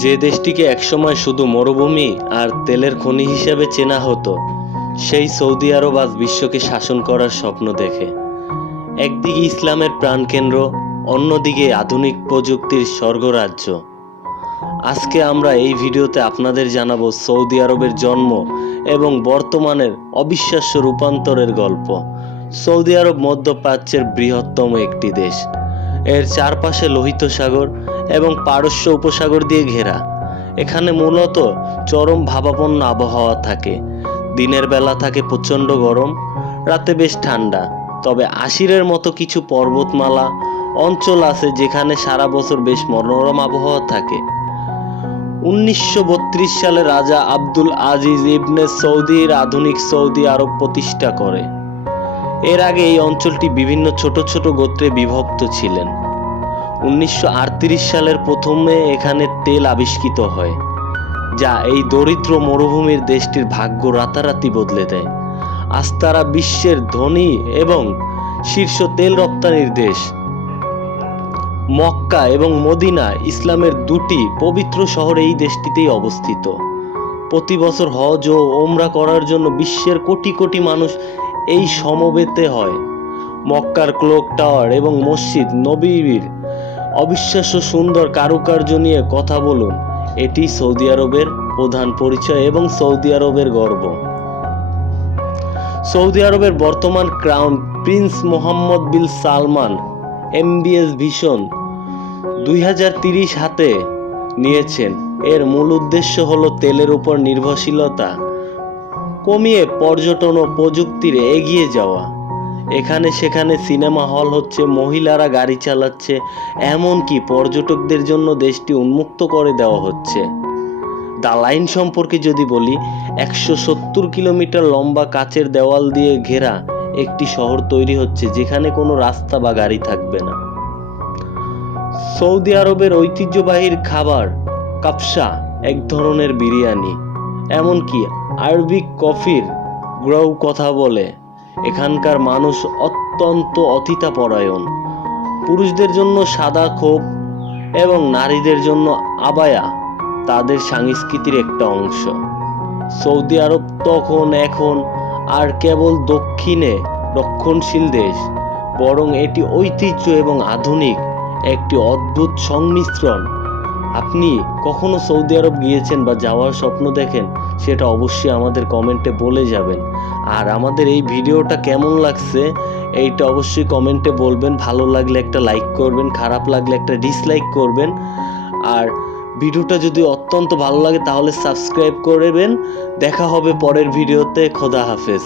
যে দেশটিকে একসময় শুধু মরুভূমি আর তেলের খনি হিসেবে চেনা হতো, সেই সৌদি আরব আজ বিশ্বকে শাসন করার স্বপ্ন দেখে। একদিকে ইসলামের প্রাণকেন্দ্র, অন্যদিকে আধুনিক প্রযুক্তির স্বর্গরাজ্য। আজকে আমরা এই ভিডিওতে আপনাদের জানাবো সৌদি আরবের জন্ম এবং বর্তমানের অবিশ্বাস্য রূপান্তরের গল্প। সৌদি আরব মধ্যপ্রাচ্যের বৃহত্তম একটি দেশ। এর চারপাশে লোহিত সাগর এবং পারস্য উপসাগর দিয়ে ঘেরা। এখানে মূলত চরম ভাবাপন্ন আবহাওয়া থাকে। দিনের বেলা থাকে প্রচণ্ড গরম, রাতে বেশ ঠান্ডা। তবে আশিরের মতো কিছু পর্বতমালা অঞ্চল আছে যেখানে সারা বছর বেশ মনোরম আবহাওয়া থাকে। 1932 সালে রাজা আব্দুল আজিজ ইবনে সৌদির আধুনিক সৌদি আরব প্রতিষ্ঠা করে। এর আগে এই অঞ্চলটি বিভিন্ন ছোট ছোট গোত্রে বিভক্ত ছিলেন। 1938 সালের প্রথমে এখানে তেল আবিষ্কৃত হয়, যা এই দরিদ্র মরুভূমির দেশটির ভাগ্য রাতারাতি বদলে দেয়। আজ তারা বিশ্বের ধনী এবং শীর্ষ তেল রপ্তানির দেশ। মক্কা এবং মদিনা ইসলামের দুটি পবিত্র শহর এই দেশটিতেই অবস্থিত। প্রতি বছর হজ ও ওমরা করার জন্য বিশ্বের কোটি কোটি মানুষ এই সমবেতে হয়। মক্কার ক্লক টাওয়ার এবং মসজিদ নববীর অবিশ্বাস্য সুন্দর কারুকার্য নিয়ে কথা বলুন। এটি সৌদি আরবের প্রধান পরিচয় এবং সৌদি আরবের গর্ব। সৌদি আরবের বর্তমান ক্রাউন প্রিন্স মোহাম্মদ বিন সালমান এমবিএস ভিশন 2030 হাতে নিয়েছেন। এর মূল উদ্দেশ্য হলো তেলের উপর নির্ভরশীলতা কমিয়ে পর্যটন ও প্রযুক্তির এগিয়ে যাওয়া। এখানে সেখানে সিনেমা হল হচ্ছে, মহিলারা গাড়ি চালাচ্ছে, এমনকি পর্যটকদের জন্য দেশটি উন্মুক্ত করে দেওয়া হচ্ছে। দ্য লাইন সম্পর্কে যদি বলি, 170 কিলোমিটার লম্বা কাচের দেওয়াল দিয়ে ঘেরা একটি শহর তৈরি হচ্ছে যেখানে কোনো রাস্তা বা গাড়ি থাকবে না। সৌদি আরবের ঐতিহ্যবাহী খাবার কাবসা, এক ধরনের বিরিয়ানি, এমনকি আরবিক কফির গ্রহ কথা বলে। এখানকার মানুষ অত্যন্ত অতিথাপরায়ণ। পুরুষদের জন্য সাদা খোপ এবং নারীদের জন্য আবায়া তাদের সংস্কৃতির একটা অংশ। সৌদি আরব এখন আর কেবল দক্ষিণে রক্ষণশীল দেশ, বরং এটি ঐতিহ্য এবং আধুনিক একটি অদ্ভুত সংমিশ্রণ। আপনি কখনো সৌদি আরব গিয়েছেন বা যাওয়ার স্বপ্ন দেখেন, সেটা অবশ্যই আমাদের কমেন্টে বলে যাবেন। আর আমাদের এই ভিডিওটা কেমন লাগছে এইটা অবশ্যই কমেন্টে বলবেন। ভালো লাগলে একটা লাইক করবেন, খারাপ লাগলে একটা ডিসলাইক করবেন। আর ভিডিওটা যদি অত্যন্ত ভালো লাগে তাহলে সাবস্ক্রাইব করবেন। দেখা হবে পরের ভিডিওতে। খোদা হাফেজ।